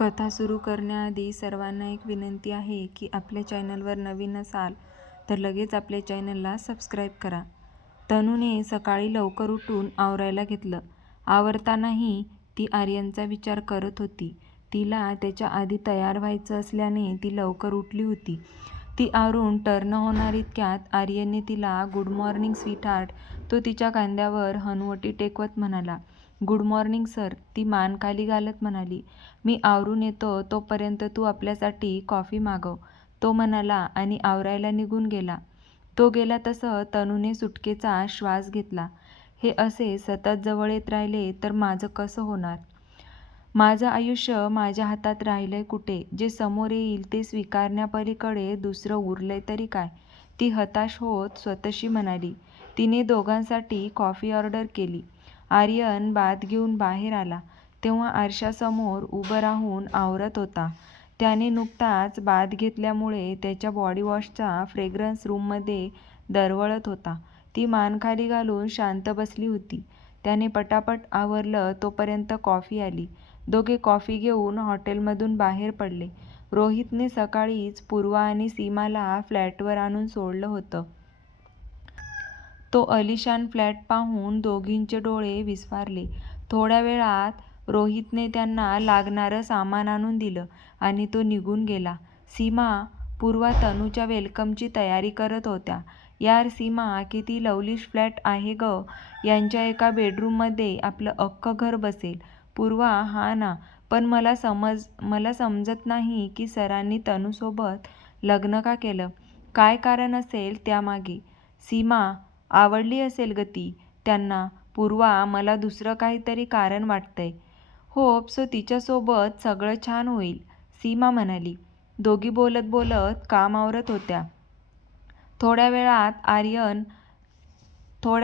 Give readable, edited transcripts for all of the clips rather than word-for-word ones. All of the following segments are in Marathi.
कथा सुरू करण्याआधी सर्वांना एक विनंती आहे की आपल्या चॅनलवर नवीन असाल तर लगेच आपल्या चॅनलला सबस्क्राईब करा. तनूने सकाळी लवकर उठून आवरायला घेतलं. आवरतानाही ती आर्यनचा विचार करत होती. तिला त्याच्या आधी तयार व्हायचं असल्याने ती लवकर उठली होती. ती आवरून टर्न होणार इतक्यात आर्यनने तिला गुड मॉर्निंग स्वीटहार्ट. तो तिच्या खांद्यावर हनुवटी टेकवत म्हणाला. Good morning sir. ती मान खाली घालत म्हणाली. मी आवरून येतो तोपर्यंत तू आपल्यासाठी कॉफी मागव, तो म्हणाला आणि आवरायला निघून गेला. तो गेला तसं तनूने सुटकेचा श्वास घेतला. हे असे सतत जवळ येत राहिले तर माझं कसं होणार? माझं आयुष्य माझ्या हातात राहिलंय कुठे? जे समोर येईल ते स्वीकारण्यापलीकडे दुसरं उरलंय तरी काय? ती हताश होत स्वतःशी म्हणाली. तिने दोघांसाठी कॉफी ऑर्डर केली. आर्यन बाथ घेऊन बाहेर आला तेव्हा आरशासमोर उभं राहून आवरत होता. त्याने नुकताच बाथ घेतल्यामुळे त्याच्या बॉडी वॉशचा फ्रेग्रन्स रूममध्ये दरवळत होता. ती मान खाली घालून शांत बसली होती. त्याने पटापट आवरलं तोपर्यंत कॉफी आली. दोघे कॉफी घेऊन हॉटेलमधून बाहेर पडले. रोहितने सकाळीच पूर्वा आणि सीमाला फ्लॅटवर आणून सोडलं होतं. तो अलिशान फ्लॅट पाहून दोघींचे डोळे विस्फारले. थोड्या वेळात रोहितने त्यांना लागणारं सामान आणून दिलं आणि तो निघून गेला. सीमा, पूर्वा तनूच्या वेलकमची तयारी करत होत्या. यार सीमा, किती लवलिश फ्लॅट आहे गं. यांच्या एका बेडरूममध्ये आपलं अख्खं घर बसेल. पूर्वा, हा ना, पण मला समजत नाही की सरांनी तनूसोबत लग्न का केलं. काय कारण असेल त्यामागे? सीमा, आवडली असेल गं ती त्यांना. पूर्वा, मला दुसरं काहीतरी कारण वाटतंय. होप सो तिच्यासोबत सगळं छान होईल, सीमा म्हणाली. दोघी बोलत बोलत काम आवरत होत्या. थोड्या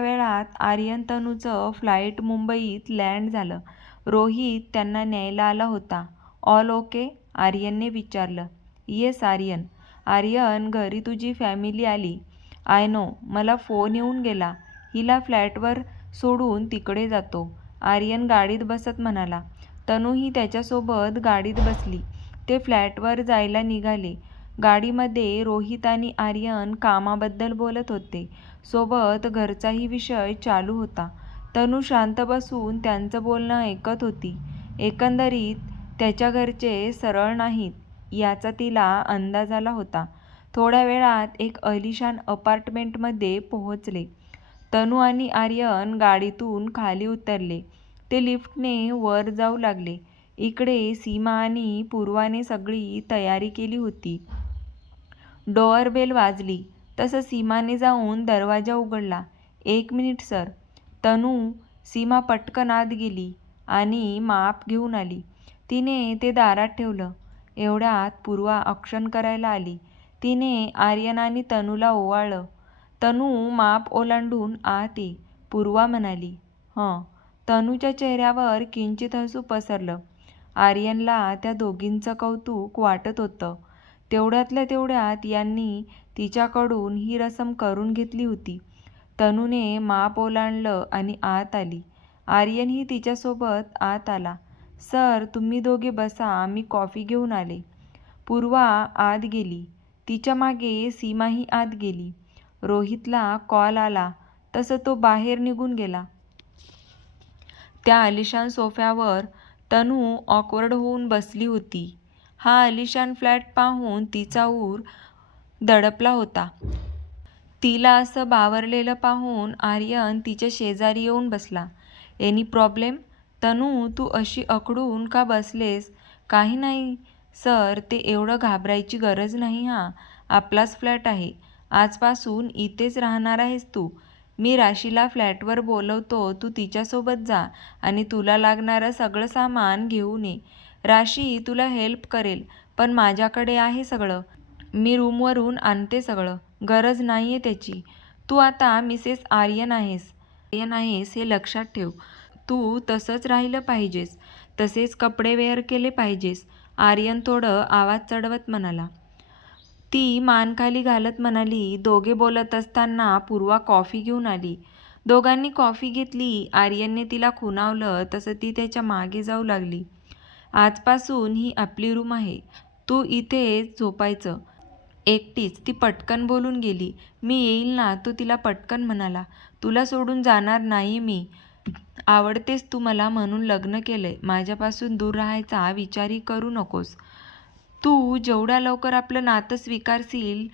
वेळात आर्यन तनूचं फ्लाईट मुंबईत लँड झालं. रोहित त्यांना न्यायला आला होता. All okay? आर्यनने विचारलं. येस आर्यन. आर्यन, घरी तुझी फॅमिली आली. I know. मला फोन येऊन गेला. हिला फ्लॅटवर सोडून तिकडे जातो, आर्यन गाडीत बसत म्हणाला. तनूही त्याच्यासोबत गाडीत बसली. ते फ्लॅटवर जायला निघाले. गाडीमध्ये रोहित आणि आर्यन कामाबद्दल बोलत होते. सोबत घरचाही विषय चालू होता. तनू शांत बसून त्यांचं बोलणं ऐकत होती. एकंदरीत त्याच्या घरचे सरळ नाहीत याचा तिला अंदाज आला होता. थोड्या वेळात एक अलिशान अपार्टमेंटमध्ये पोहोचले. तनू आणि आर्यन गाडीतून खाली उतरले. ते लिफ्टने वर जाऊ लागले. इकडे सीमा आणि पूर्वाने सगळी तयारी केली होती. डोअर बेल वाजली तसं सीमाने जाऊन दरवाजा उघडला. 1 मिनिट सर. सीमा पटकन आत गेली आणि माप घेऊन आली. तिने ते दारात ठेवलं. एवढ्यात पूर्वा औक्षण करायला आली. तिने आर्यन आणि तनूला ओवाळलं. तनू, माप ओलांडून आत ये, पूर्वा म्हणाली. हं. तनूच्या चेहऱ्यावर किंचित हसू पसरलं. आर्यनला त्या दोघींचं कौतुक वाटत होतं. तेवढ्यातल्या तेवढ्यात यांनी तिच्याकडून ही रसम करून घेतली होती. तनूने माप ओलांडलं आणि आत आली. आर्यनही तिच्यासोबत आत आला. सर, तुम्ही दोघे बसा, मी कॉफी घेऊन आले. पूर्वा आत गेली. तिच्या मागे सीमाही आत गेली. रोहितला कॉल आला तसं तो बाहेर निघून गेला. त्या आलिशान सोफ्यावर तनू ऑकवर्ड होऊन बसली होती. हा आलिशान फ्लॅट पाहून तिचा ऊर दडपला होता. तिला असं बावरलेलं पाहून आर्यन तिच्या शेजारी येऊन बसला. Any problem? तनू, तू अशी अकडून का बसलेस? काही नाही सर. ते एवढं घाबरायची गरज नाही. हा आपलाच फ्लॅट आहे. आजपासून इथेच राहणार आहेस तू. मी राशीला फ्लॅटवर बोलवतो, तू तिच्यासोबत जा आणि तुला लागणारं सगळं सामान घेऊन ये. राशी तुला हेल्प करेल, पण माझ्याकडे आहे सगळं. मी रूमवरून आणते सगळं. गरज नाहीये त्याची. तू आता मिसेस आर्यन आहेस हे लक्षात ठेव. तू तसंच राहिलं पाहिजेस. तसेच कपडे वेअर केले पाहिजेस, आर्यन थोडं आवाज चढवत म्हणाला. ती मान खाली घालत म्हणाली. दोघे बोलत असताना पूर्वा कॉफी घेऊन आली. दोघांनी कॉफी घेतली. आर्यनने तिला खुणावलं तसं ती त्याच्या मागे जाऊ लागली. आजपासून ही आपली रूम आहे. तू इथेच झोपायचं. एकटीच. ती पटकन बोलून गेली. मी येईल ना, तो तिला पटकन म्हणाला. तुला सोडून जाणार नाही मी. आवडतेस तू मला म्हणून लग्न केलंय. माझ्यापासून दूर राहायचा विचारही करू नकोस. तू जेवढ्या लवकर आपलं नातं स्वीकारशील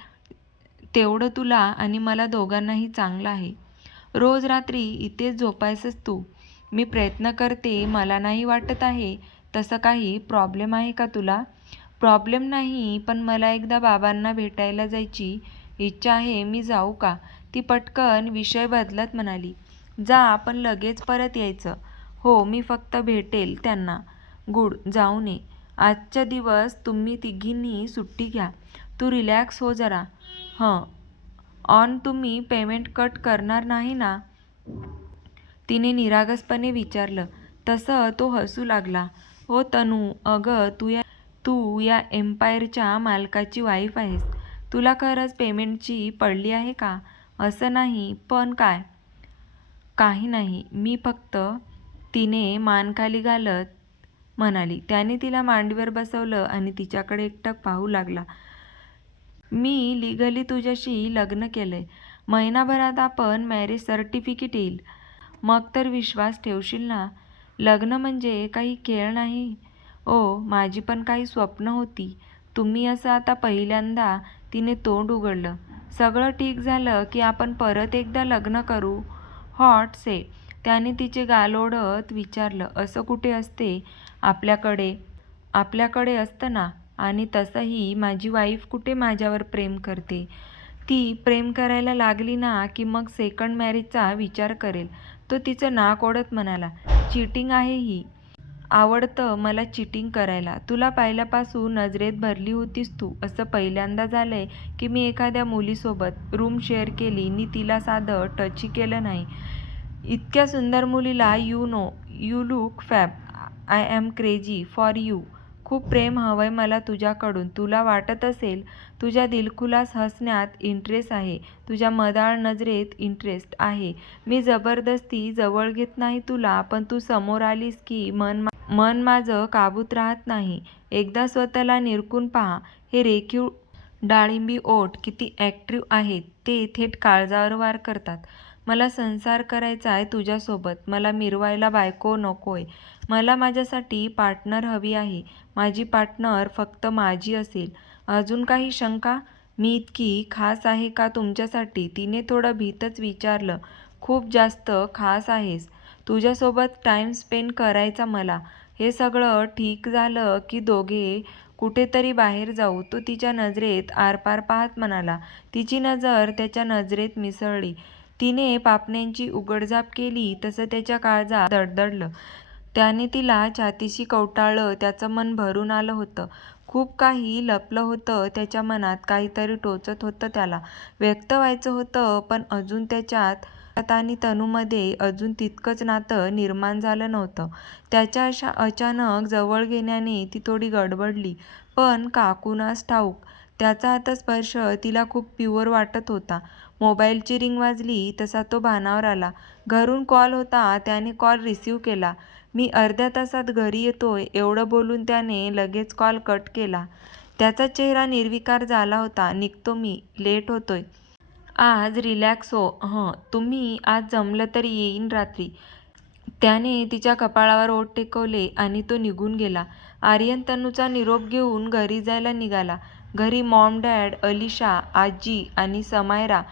तेवढं तुला आणि मला दोघांनाही चांगलं आहे. रोज रात्री इथेच झोपायचंस तू. मी प्रयत्न करते. मला नाही वाटत आहे तसं काही प्रॉब्लेम आहे का तुला? प्रॉब्लेम नाही, पण मला एकदा बाबांना भेटायला जायची इच्छा आहे. मी जाऊ का? ती पटकन विषय बदलत म्हणाली. जा, पण लगेच परत यायचं. हो, मी फक्त भेटेल त्यांना. गुड, जाऊन ये. आजच्या दिवस तुम्ही तिघींनी सुट्टी घ्या. तू रिलॅक्स हो जरा. तुम्ही पेमेंट कट करणार नाही ना? तिने निरागसपणे विचारलं. तसं तो हसू लागला. ओ तनू, अगं तू या एम्पायरच्या मालकाची वाईफ आहेस. तुला खरंच पेमेंटची पडली आहे का? असं नाही, पण काय? काही नाही, मी फक्त, तिने मान खाली घालत म्हणाली. त्याने तिला मांडीवर बसवलं आणि तिच्याकडे एकटक पाहू लागला. मी लिगली तुझ्याशी लग्न केलंय. महिनाभरात आपण मॅरेज सर्टिफिकेट येईल. मग तर विश्वास ठेवशील ना? लग्न म्हणजे काही खेळ नाही. ओ, माझी पण काही स्वप्न होती. तुम्ही असं आता पहिल्यांदा, तिने तोंड उघडलं. सगळं ठीक झालं की आपण परत एकदा लग्न करू. हॉट से, त्याने तिचे गाल ओढत विचारलं. असं कुठे असते? आपल्याकडे असतं ना. आणि तसंही माझी वाईफ कुठे माझ्यावर प्रेम करते? ती प्रेम करायला लागली ना की मग सेकंड मॅरेजचा विचार करेल. तो तिचं नाक ओढत म्हणाला. चीटिंग आहे ही. आवडतं मला चीटिंग करायला. तुला पाहिल्यापासून नजरेत भरली होतीस तू. असं पहिल्यांदा झालंय की मी एखाद्या मुलीसोबत रूम शेअर केली नि तिला साधं टचही केलं नाही. इतक्या सुंदर मुलीला. You look fab. I am crazy for you. खूप प्रेम हवंय मला तुझ्याकडून. तुला वाटत असेल तुझ्या दिलखुलास हसण्यात इंटरेस्ट आहे, तुझ्या मदाळ नजरेत इंटरेस्ट आहे. मी जबरदस्ती जवळ घेत नाही तुला, पण तू समोर आलीस की मन माझं काबूत राहत नाही. एकदा स्वतःला निरखून पहा. हे रेखीव डाळिंबी ओठ किती ॲक्टिव्ह आहेत. ते थेट काळजावर वार करतात. मला संसार करायचाय तुझ्यासोबत. मला मिरवायला बायको नकोय. मला माझ्यासाठी पार्टनर हवी आहे. माझी पार्टनर फक्त माझी असेल. अजून काही शंका? मी इतकी खास आहे का तुमच्यासाठी? तिने थोडं भीतच विचारलं. खूप जास्त खास आहेस. तुझ्यासोबत टाईम स्पेंड करायचा मला. हे सगळं ठीक झालं की दोघे कुठेतरी बाहेर जाऊ. तो तिच्या नजरेत आरपार पाहत म्हणाला. तिची नजर त्याच्या नजरेत मिसळली. तिने पापण्यांची उघडझाप केली तसं त्याच्या काळजात धडधडलं. त्याने तिला छातीशी कवटाळलं. त्याचं मन भरून आलं होतं. खूप काही लपलं होतं त्याच्या मनात. काहीतरी टोचत होतं त्याला. व्यक्त व्हायचं होतं, पण अजून त्याच्यात आणि तनूमध्ये अजून तितकंच नातं निर्माण झालं नव्हतं. त्याच्या अशा अचानक जवळ घेण्याने ती थोडी गडबडली. पण का कुणास ठाऊक त्याचा आता स्पर्श तिला खूप प्युअर वाटत होता. मोबाईलची रिंग वाजली तसा तो भानावर आला. घरून कॉल होता. त्याने कॉल रिसीव्ह केला. मी अर्ध्या तासात घरी येतोय एवढं बोलून त्याने लगेच कॉल कट केला. त्याचा चेहरा निर्विकार झाला होता. निघतो मी, लेट होतोय. आज रिलॅक्स हो. तुम्ही आज जमलं तर येईन रात्री. त्याने तिच्या कपाळावर ओठ टेकवले आणि तो निघून गेला. आर्यन तनूचा निरोप घेऊन घरी जायला निघाला. घरी मॉम, डॅड, अलिशा, आजी आणि समायरा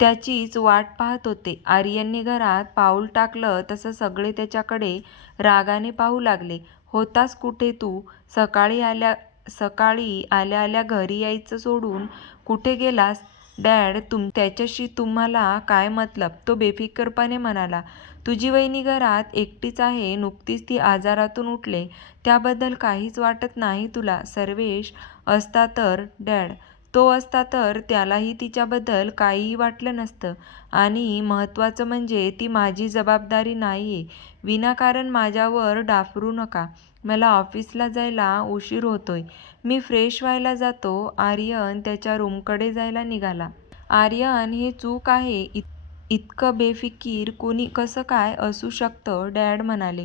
त्याचीच वाट पाहत होते. आर्यनने घरात पाऊल टाकलं तसं सगळे त्याच्याकडे रागाने पाहू लागले. होतास कुठे तू? सकाळी आल्या आल्या घरी यायचं सोडून कुठे गेलास? डॅड, त्याच्याशी तुम्हाला काय मतलब? तो बेफिकीरपणे म्हणाला. तुझी वहिनी घरात एकटीच आहे. नुकतीच ती आजारातून उठले. त्याबद्दल काहीच वाटत नाही तुला? सर्वेश असता तर? डॅड, तो असता तर त्यालाही तिच्याबद्दल काहीही वाटलं नसतं. आणि महत्त्वाचं म्हणजे ती माझी जबाबदारी नाहीये. विनाकारण माझ्यावर डाफरू नका. मला ऑफिसला जायला उशीर होतोय. मी फ्रेश व्हायला जातो. आर्यन त्याच्या रूमकडे जायला निघाला. आर्यन, हे चूक आहे. इतकं बेफिकीर कुणी कसं काय असू शकतं? डॅड म्हणाले.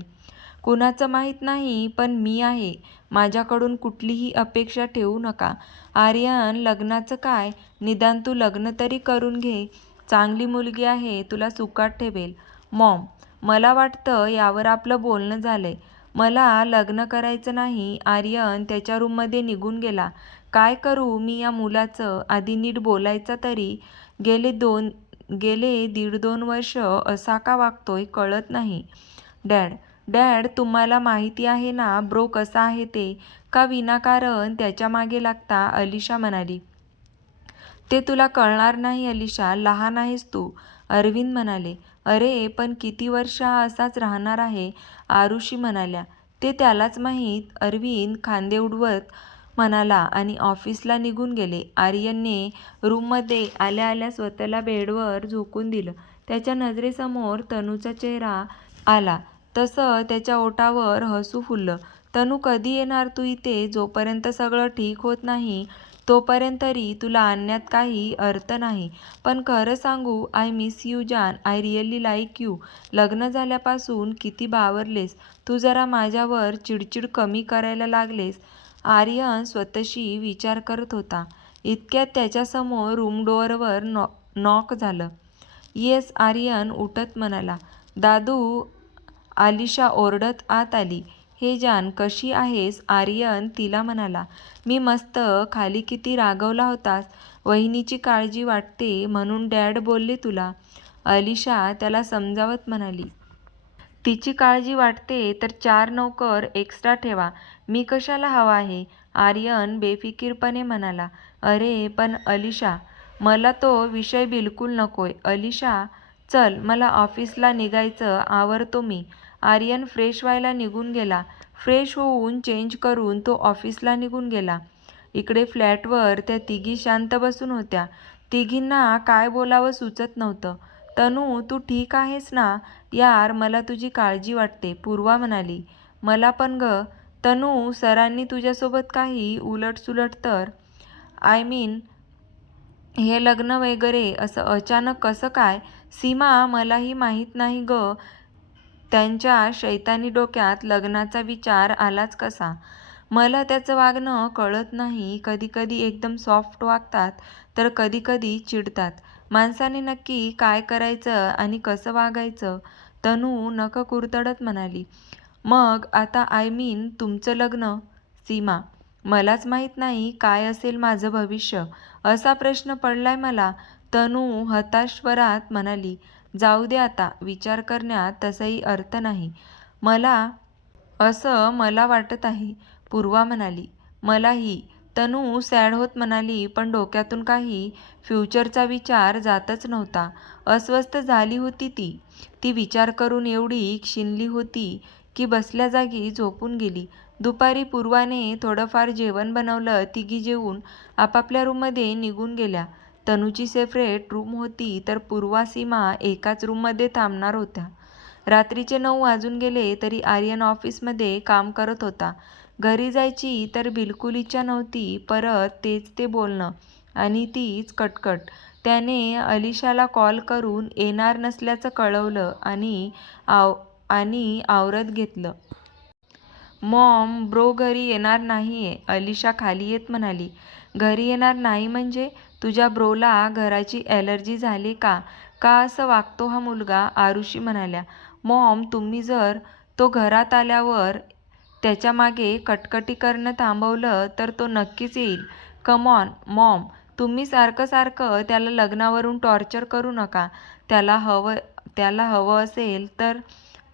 कुणाचं माहीत नाही, पण मी आहे. माझ्याकडून कुठलीही अपेक्षा ठेवू नका. आर्यन, लग्नाचं काय? निदान तू लग्न तरी करून घे. चांगली मुलगी आहे, तुला सुखात ठेवेल. मॉम, मला वाटतं यावर आपलं बोलणं झालंय. मला लग्न करायचं नाही. आर्यन त्याच्या रूममध्ये निघून गेला. काय करू मी या मुलाचं? आधी नीट बोलायचा तरी. गेले 1.5-2 वर्ष असा का वागतोय कळत नाही. डॅड, डॅड, तुम्हाला माहिती आहे ना ब्रो कसा आहे ते? का विनाकारण त्याच्या मागे लागता? अलिशा म्हणाली. ते तुला कळणार नाही अलिशा, लहान आहेस तू, अरविंद म्हणाले. अरे पण किती वर्ष हा असाच राहणार आहे? आरुषी म्हणाल्या. ते त्यालाच माहीत, अरविंद खांदे उडवत म्हणाला आणि ऑफिसला निघून गेले. आर्यनने रूममध्ये आल्या आल्या स्वतःला बेडवर झोकून दिलं. त्याच्या नजरेसमोर तनूचा चेहरा आला तसं त्याच्या ओठावर हसू फुललं. तनू, कधी येणार तू इथे? जोपर्यंत सगळं ठीक होत नाही तोपर्यंत तरी तुला आणण्यात काही अर्थ नाही. पण खरं सांगू, आय मिस यू जान. I really like you. लग्न झाल्यापासून किती बावरलेस. तू जरा माझ्यावर चिडचिड कमी करायला लागलेस. आर्यन स्वतःशी विचार करत होता. इतक्यात त्याच्यासमोर रूम डोअरवर नॉक झालं. येस, आर्यन उठत म्हणाला. दादू. आलिशा ओरडत आत आली. हे जान, कशी आहेस? आर्यन तिला म्हणाला. मी मस्त. खाली किती रागवला होतास. वहिनीची काळजी वाटते म्हणून डॅड बोलले तुला. अलिशा त्याला समजावत म्हणाली. तिची काळजी वाटते तर 4 नोकर एक्स्ट्रा ठेवा. मी कशाला हवा आहे? आर्यन बेफिकीरपणे म्हणाला. अरे पण अलिशा, मला तो विषय बिलकुल नकोय. अलिशा, चल, मला ऑफिसला निघायचं, आवरतो मी. आर्यन फ्रेश व्हायला निघून गेला. फ्रेश होऊन चेंज करून तो ऑफिसला निघून गेला. इकडे फ्लॅटवर त्या तिघी शांत बसून होत्या. तिघींना काय बोलावं सुचत नव्हतं. तनू, तू ठीक आहेस ना? यार, मला तुझी काळजी वाटते, पूर्वा म्हणाली. मला पण ग. तनू, सरांनी तुझ्यासोबत काही उलटसुलट तर? आय मीन, हे लग्न वगैरे असं अचानक कसं काय? सीमा, मलाही माहीत नाही ग. त्यांच्या शैतानी डोक्यात लग्नाचा विचार आलाच कसा? मला त्याचं वागणं कळत नाही. कधीकधी एकदम सॉफ्ट वागतात तर कधीकधी चिडतात. माणसाने नक्की काय करायचं आणि कसं वागायचं? तनू नखं कुरतडत म्हणाली. मग आता आय मीन तुमचं लग्न? सीमा, मलाच माहीत नाही काय असेल माझं भविष्य. असा प्रश्न पडलाय मला. तनू हताश स्वरात म्हणाली. जाऊ दे आता, विचार करण्यात तसाही अर्थ नाही. मला वाटत आहे, पूर्वा म्हणाली. मलाही. तनू सॅड होत म्हणाली. पण डोक्यातून काही फ्युचरचा विचार जातच नव्हता. अस्वस्थ झाली होती ती. ती विचार करून एवढी क्षिणली होती की बसल्या जागी झोपून गेली. दुपारी पूर्वाने थोडंफार जेवण बनवलं. तिघी जेवून आपापल्या रूममध्ये निघून गेल्या. तनूची सेपरेट रूम होती तर पूर्वा, सीमा एकाच रूममध्ये थांबणार होत्या. रात्रीचे 9 वाजून गेले तरी आर्यन ऑफिसमध्ये काम करत होता. घरी जायची तर बिलकुल इच्छा नव्हती. परत तेच ते बोलणं आणि तीच कटकट. त्याने अलिशाला कॉल करून येणार नसल्याचं कळवलं आणि आवरत घेतलं. मॉम, ब्रो घरी येणार नाहीये, अलिशा खाली येत म्हणाली. घरी येणार नाही म्हणजे? तुझ्या ब्रोला घराची ॲलर्जी झाली का? का असं वागतो हा मुलगा? आरुषी म्हणाल्या. मॉम, तुम्ही जर तो घरात आल्यावर त्याच्या मागे कटकटी करणं थांबवलं तर तो नक्कीच येईल. कम ऑन मॉम, तुम्ही सारखं सारखं त्याला लग्नावरून टॉर्चर करू नका. त्याला हवं असेल तर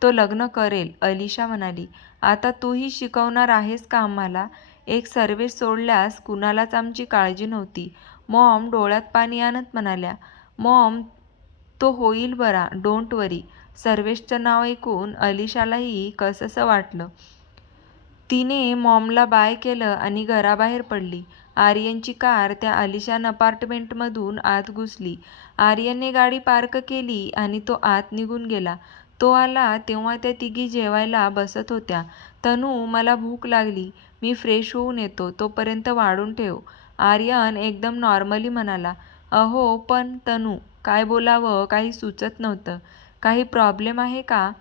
तो लग्न करेल, अलिशा म्हणाली. आता तूही शिकवणार आहेस का आम्हाला? एक सर्व्हेश सोडल्यास कुणालाच आमची काळजी नव्हती. मॉम डोळ्यात पाणी आणत म्हणाल्या. मॉम, तो होईल बरा, डोंट वरी. सर्वेशचं नाव ऐकून अलिशालाही कसंसं वाटलं. तिने मॉमला बाय केलं आणि घराबाहेर पडली. आर्यनची कार त्या आलिशान अपार्टमेंटमधून आत घुसली. आर्यनने गाडी पार्क केली आणि तो आत निघून गेला. तो आला तेव्हा त्या तिघी जेवायला बसत होत्या. तनू, मला भूक लागली, मी फ्रेश होऊन येतो, तोपर्यंत वाढून ठेव. आर्यन एकदम नॉर्मली म्हणाला. अहो पण तनू, काय बोलावं काही सुचत नव्हतं. काही प्रॉब्लेम आहे का?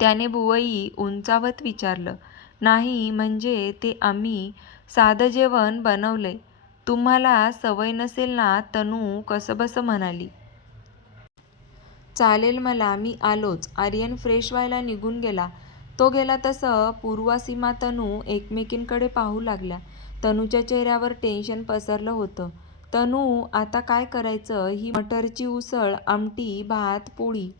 त्याने बुवई उंचावत विचारलं. नाही म्हणजे ते आम्ही साधं जेवण बनवलंय. तुम्हाला सवय नसेल ना, तनू कसंबसं म्हणाली. चालेल मला, मी आलोच. आर्यन फ्रेश व्हायला निघून गेला. तो गेला तसं पूर्वा सीमा तनू एकमेकींकडे पाहू लागल्या. तनूच्या चेहऱ्यावर टेन्शन पसरलं होतं. तनू आता काय करायचं? ही मटरची उसळ, आमटी, भात, पोळी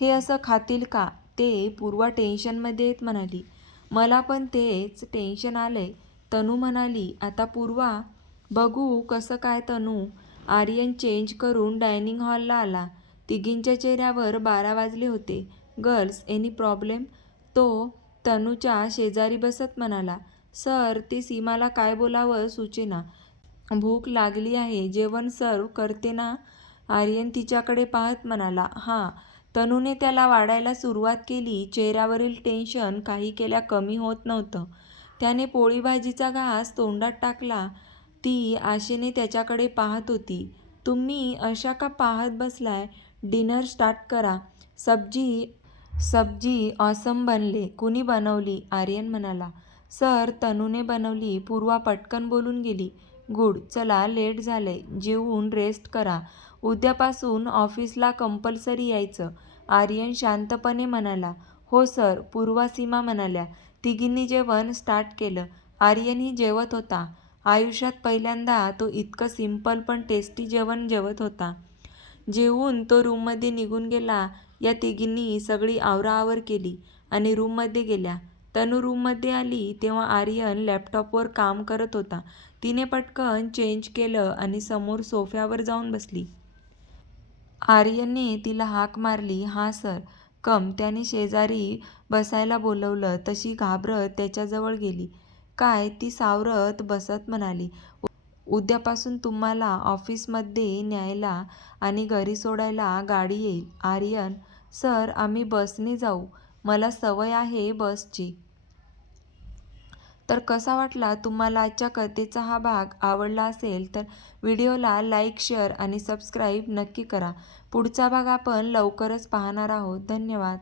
हे असं खातील का? ते पूर्वा टेन्शनमध्ये येत म्हणाली. मला पण तेच टेन्शन आलंय, तनू म्हणाली. आता पूर्वा बघू कसं काय. तनू आर्यन चेंज करून डायनिंग हॉलला आला. तिघींच्या चेहऱ्यावर 12 वाजले होते. Girls any problem? तो तनूच्या शेजारी बसत म्हणाला. सर, ते सीमाला काय बोलावं सुचेना. भूक लागली आहे, जेवण सर्व करते ना? आर्यन तिच्याकडे पाहत म्हणाला. हां. तनूने त्याला वाढायला सुरुवात केली. चेहऱ्यावरील टेन्शन काही केल्या कमी होत नव्हतं. त्याने पोळी भाजीचा घास तोंडात टाकला. ती आशेने त्याच्याकडे पाहत होती. तुम्ही अशा का पाहत बसलाय? डिनर स्टार्ट करा. सब्जी ऑसम बनले. कुणी बनवली? आर्यन म्हणाला. सर, तनूने बनवली. पूर्वा पटकन बोलून गेली. गुड. चला, लेट झालंय. जेवून रेस्ट करा. उद्यापासून ऑफिसला कंपल्सरी यायचं. आर्यन शांतपणे म्हणाला. हो सर, पूर्वा सीमा म्हणाल्या. तिघींनी जेवण स्टार्ट केलं. आर्यनही जेवत होता. आयुष्यात पहिल्यांदा तो इतकं सिंपल पण टेस्टी जेवण जेवत होता. जेवून तो रूममध्ये निघून गेला. या तिघींनी सगळी आवराआवर केली आणि रूममध्ये गेल्या. तनू रूममध्ये आली तेव्हा आर्यन लॅपटॉपवर काम करत होता. तिने पटकन चेंज केलं आणि समोर सोफ्यावर जाऊन बसली. आर्यनने तिला हाक मारली. हां सर, कम. त्याने शेजारी बसायला बोलवलं. तशी घाबरत त्याच्याजवळ गेली. काय? ती सावरत बसत म्हणाली. उद्यापासून तुम्हाला ऑफिसमध्ये न्यायला आणि घरी सोडायला गाडी येईल. आर्यन, सर, आम्ही बसने जाऊ. मला सवय आहे बसची. तर कसा वाटला तुम्हाला आजच्या कथेचा हा भाग? आवडला असेल तर व्हिडिओला लाईक, शेअर आणि सबस्क्राईब नक्की करा. पुढचा भाग आपण लवकरच पाहणार आहोत. धन्यवाद.